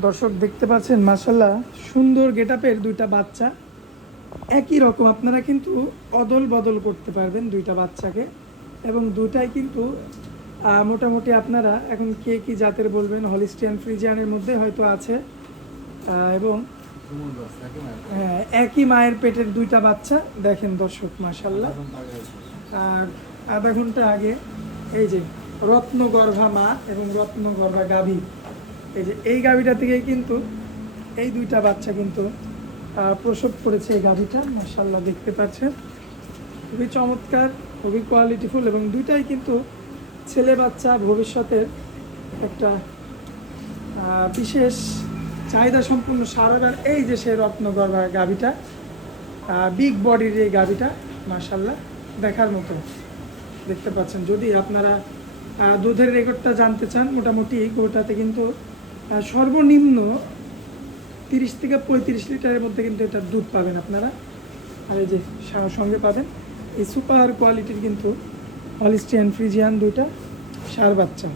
দর্শক দেখতে পাচ্ছেন মাশাল্লাহ সুন্দর গেটআপের দুইটা বাচ্চা একই রকম। আপনারা কিন্তু অদল বদল করতে পারবেন দুইটা বাচ্চাকে, এবং দুটাই কিন্তু মোটামুটি আপনারা এখন কে কি জাতের বলবেন, হলিস্টিয়ান ফ্রিজিয়ানের মধ্যে হয়তো আছে। এবং হ্যাঁ, একই মায়ের পেটের দুইটা বাচ্চা দেখেন দর্শক মাশাল্লাহ। আর আধা ঘন্টা আগে এই যে রত্নগর্ভা মা এবং রত্নগর্ভা গাভী, এই যে এই গাভীটা থেকেই কিন্তু এই দুইটা বাচ্চা কিন্তু প্রসব করেছে। এই গাভীটা মাশাল্লাহ দেখতে পাচ্ছেন, খুবই চমৎকার, খুবই কোয়ালিটিফুল, এবং দুইটাই কিন্তু ছেলে বাচ্চা। ভবিষ্যতের একটা বিশেষ চাহিদা সম্পূর্ণ সারদার এই যে সে রত্নগর্ভা গাভীটা, বিগ বডির এই গাভীটা মাশাল্লাহ দেখার মতো দেখতে পাচ্ছেন। যদি আপনারা দুধের রেকর্ডটা জানতে চান, মোটামুটি গোটাতে কিন্তু সর্বনিম্ন 30 থেকে 35 লিটারের মধ্যে কিন্তু এটার দুধ পাবেন আপনারা। আর এই যে সঙ্গে পাবেন এই সুপার কোয়ালিটির কিন্তু হলিস্টিয়ান ফ্রিজিয়ান দুইটা ষাঁড় বাচ্চা।